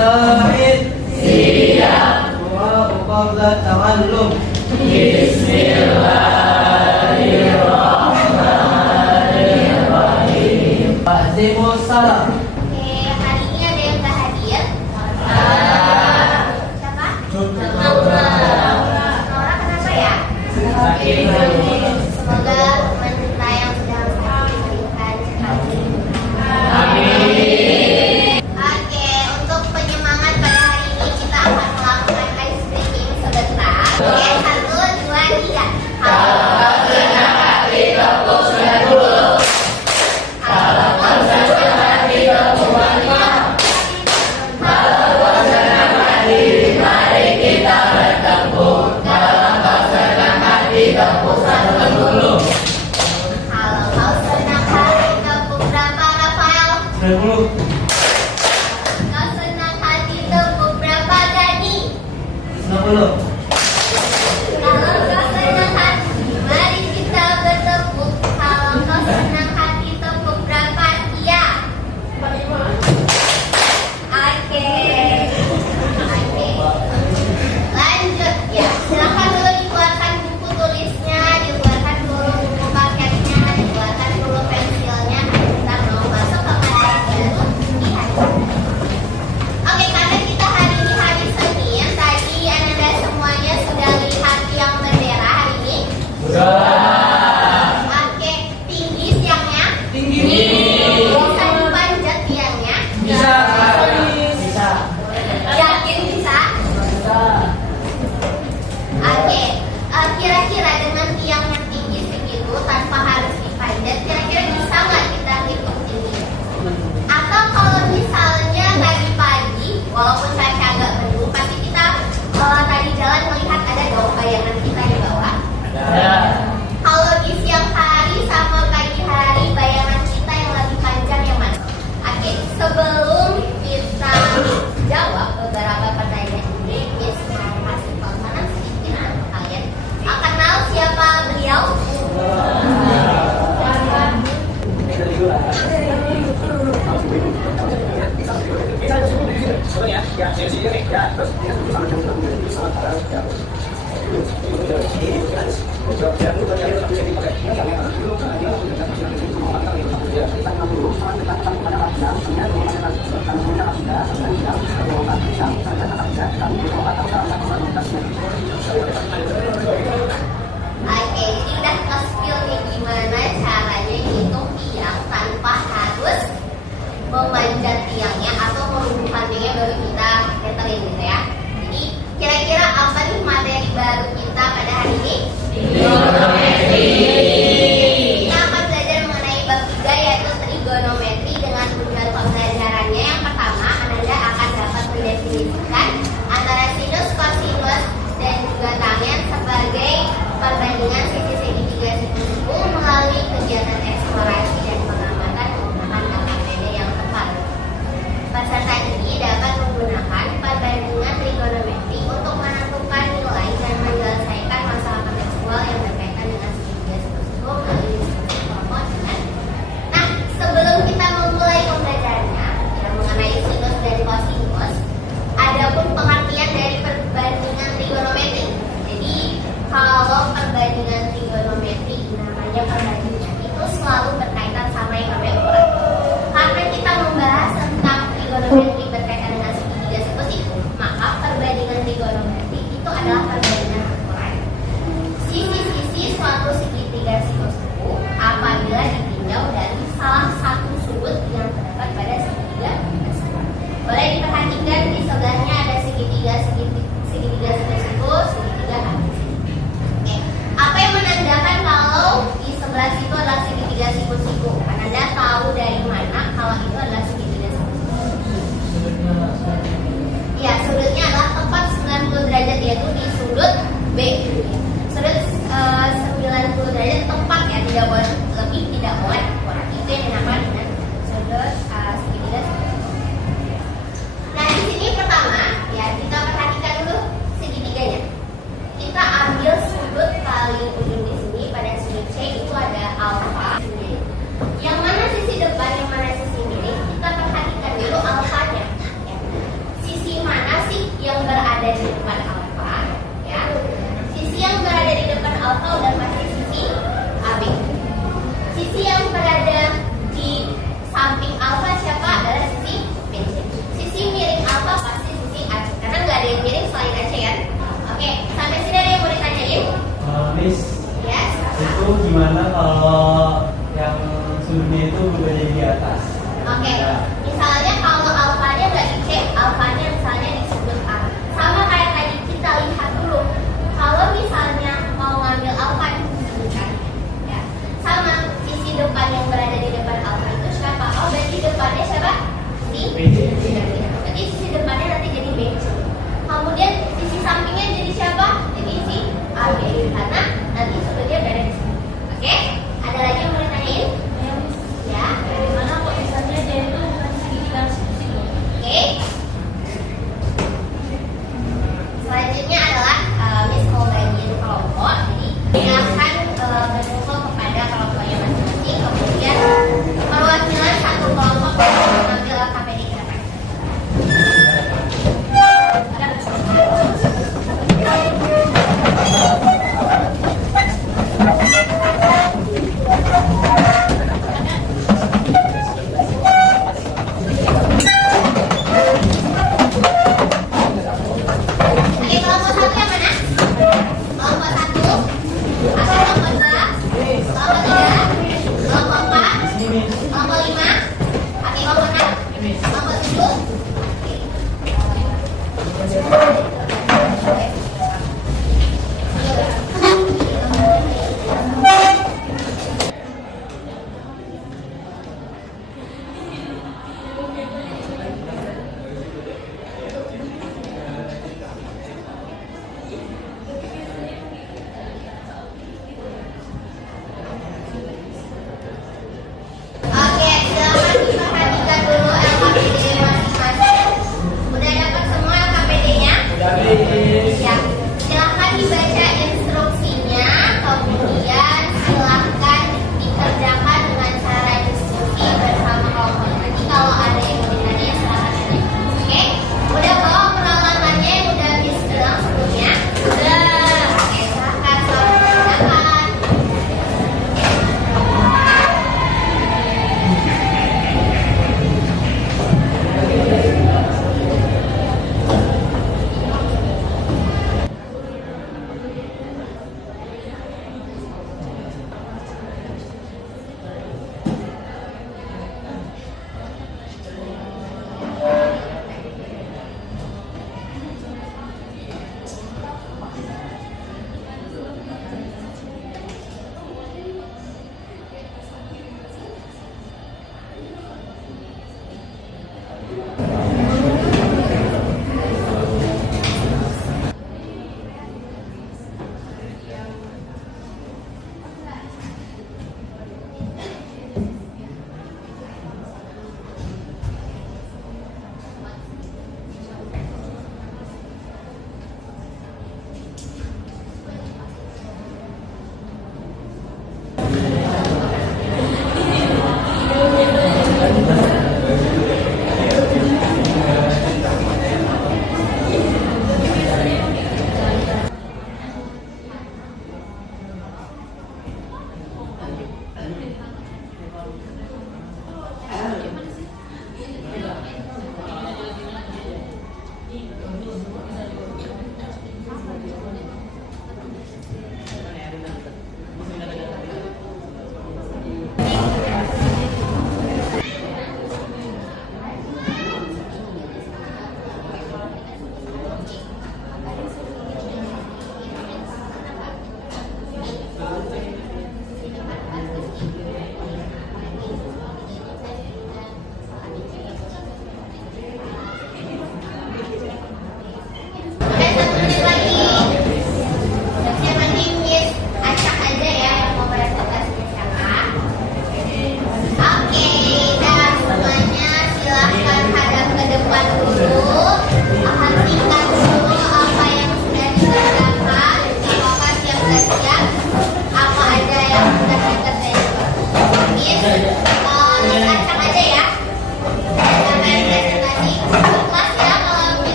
Sa'id. Siap. Wa qabla ta'allum. Bismillahirrahmanirrahim. Ta'zimus salam. Oke, hari ini ada yang gak hadir? Siapa? Nora, kenapa ya? Semoga teman kita yang sedang sakit diberikan cepat sembuh. Amin. Oke, untuk penyemangat pada hari ini kita akan melakukan ice breaking sebentar. Oke, 1, 2, 3. Kalau senang hati tepuk senang dulu. Kalau senang hati tepuk lima. Kalau senang hati mari kita bertepuk. Kalau senang hati tepuk satu dulu. Kalau kau senang hati tepuk berapa, Rafael? 90. Kau senang hati tepuk berapa, Gani? 90. Kalau kau senang hati, mari kita bertepuk. Kalau kau senang hati tepuk berapa, Tia? 45. Oke. Lanjut ya. Silakan dulu dikeluarkan buku tulisnya, dikeluarkan dulu buku paketnya, dikeluarkan dulu pensilnya. Kita mau masuk ke materi baru di hari ini. Oke, karena kita hari ini hari Senin, tadi Anda semuanya sudah lihat tiang bendera hari ini. Oke, tinggi tiangnya? Tinggi. Bisa dipanjat tiangnya? Bisa. Bisa. Yakin bisa? Oke, kira-kira dengan tiang yang tinggi segitu tanpa harus dipanjat, kira-kira bisa nggak kita hitung tingginya? Atau kalau misalnya tadi pagi, walaupun cuaca agak mendung, pasti kita tadi jalan melihat ada dong bayangan kita di bawah. Kalau di siang hari sama pagi hari, bayangan kita yang lebih panjang yang mana? Oke, sebelum kita jawab beberapa pertanyaan ini, Miss mau kasih tontonan sedikit untuk kalian. Kenal siapa beliau? Oke, jadi udah nge-skill nih gimana caranya ngitung tiang tanpa harus memanjat tiangnya atau merumbuhkan tiangnya baru kita leterin gitu ya. Jadi kira-kira apa nih materi baru kita pada hari ini? Trigonometri. Kita akan belajar mengenai bab 3 yaitu trigonometri dengan tujuan pembelajarannya. Yang pertama, Anda akan dapat mendefinisikan antara sinus, kosinus, dan juga tangen sebagai perbandingan sisi segitiga siku melalui kegiatan eksplorasi dan pengamatan menggunakan metode yang tepat. Peserta ini dapat menggunakan perbandingan trigonometri untuk menentukan nilai dan menyelesaikan masalah kontekstual yang berkaitan dengan segitiga siku melalui diskusi kelompok dengan. Nah, sebelum kita memulai pembelajarannya yang mengenai sinus dan kosinus, adapun pengertian dari perbandingan trigonometri. Jadi kalau perbandingan trigonometri namanya perbandingan itu selalu berkaitan sama yang namanya ukuran. Karena kita membahas tentang trigonometri berkaitan dengan segitiga siku, maka perbandingan trigonometri itu adalah perbandingan ukuran sisi-sisi suatu segitiga siku apabila ditinjau dari salah satu sudut yang terdapat pada segitiga tersebut. Boleh diperhatikan di sebelahnya ada segitiga siku, segitiga habis. Oke. Apa yang menandakan kalau di sebelah situ adalah segitiga siku-siku? Anda tahu dari mana kalau itu adalah segitiga siku? Ya, sudutnya adalah tepat 90 derajat yaitu di sudut B. Sudut 90 derajat tepat ya, tidak boleh lebih, tidak boleh kurang. Itu yang dinamakan dengan sudut segitiga siku. Nah, di sini pertama ya kita perhatikan dulu segitiganya. Kita ambil sudut paling ujung di sini pada sudut C itu ada alfa. Yang mana sisi depan, yang mana sisi miring? Kita perhatikan dulu alfanya. Ya. Oke, misalnya kalau alfanya nggak dicek, alfanya misalnya disebut A. Sama kayak tadi kita lihat dulu. Kalau misalnya mau ngambil alfa disebutkan, ya. Sama sisi depan yang berada di depan alfa itu siapa? Oh, berarti depannya siapa? Si B. Berarti sisi depannya nanti jadi B. Kemudian sisi sampingnya jadi siapa? Jadi si A B. Karena nanti sebetulnya berada di sini. Oke? Ada lagi yang mau ditanyain? Ya. Gimana kok misalnya dia itu bukan segitiga sisi? Oke.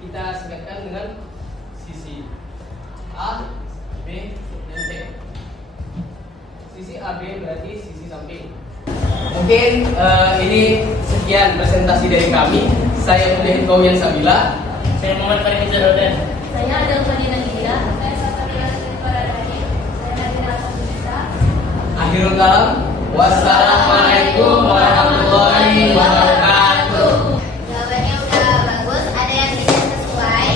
kita singkatkan dengan sisi A, B, dan C. Sisi AB berarti sisi samping. Mungkin ini sekian presentasi dari kami. Saya Mudahid Kauyan Sabila. Saya Muhammad Farid Zaroden. Saya Adel Fadina Gila. Saya Satria Faradani. Saya Nadira Sabisa. Akhirul kalam. Wassalamualaikum warahmatullahi wabarakatuh. Jawabannya udah bagus, ada yang tidak sesuai.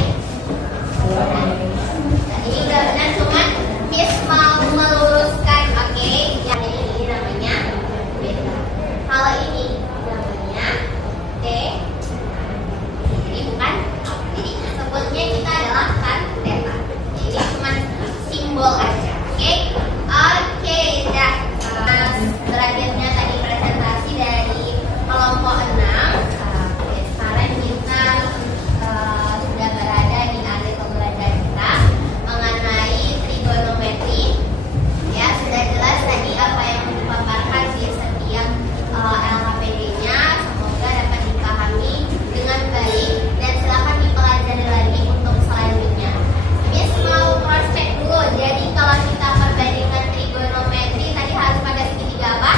Nah, ini udah benar, cuman Miss mau meluruskan, oke? Yang ini namanya beta. Kalau ini namanya T. Ini bukan. Jadi sebutnya kita adalah kan theta. Jadi cuman simbol aja, oke? Oke, dah. Selanjutnya tadi presentasi dari kelompok 6. Oke, sekarang kita sudah berada di akhir pembelajaran kita mengenai trigonometri. Ya, sudah jelas tadi apa yang dipaparkan di setiap LKPD-nya. Semoga dapat dipahami dengan baik dan silakan dipelajari lagi untuk selanjutnya. Miss mau cross check dulu. Jadi kalau kita perbandingan trigonometri tadi harus pakai segitiga apa?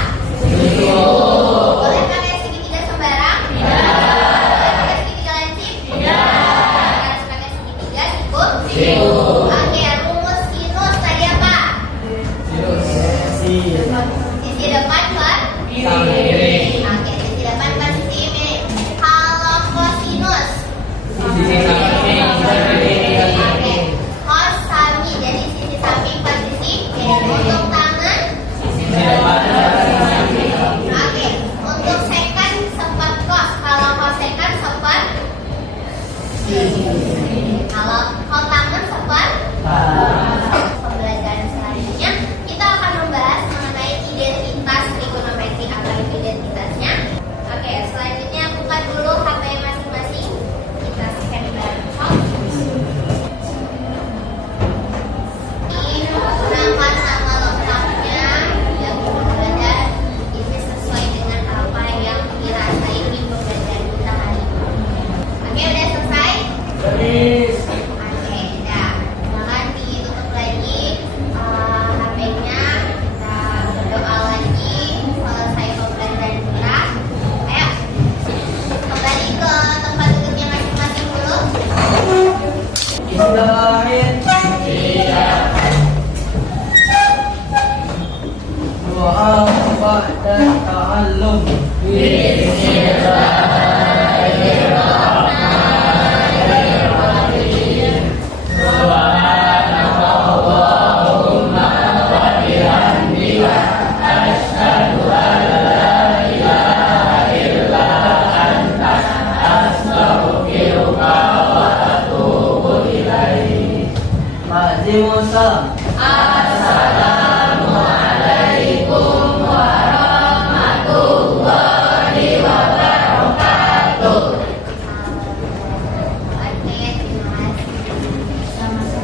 Boleh pakai segitiga sembarang? Boleh pakai segitiga lancip? Harus pakai segitiga siku? Oke, rumus sinus tadi apa? Sisi depan per? Oke, sisi depan per sisi ini. Kalau kosinus? Oke, cos sami, jadi sisi samping per sisi. Untuk tangan? Oke, untuk secant seper cos. Kalau cosecant seper? Kalau tangan seper? Pembelajaran selanjutnya kita akan membahas mengenai identitas trigonometri. Apa itu identitasnya? Oke, selanjutnya buka dulu HP masing-masing. Kita scan barcode. Ini menggunakan nama lengkapnya yang benar ini sesuai dengan apa yang dirasain di pembelajaran kita hari ini. Oke, udah selesai? Oke, dah. Jangan ditutup lagi HP-nya. Kita berdoa lagi selesai pembelajaran kita. Ayo, kembali ke tempat duduknya masing-masing dulu. Bismillahirrahmanirrahim. Doa ba'da ta'allum.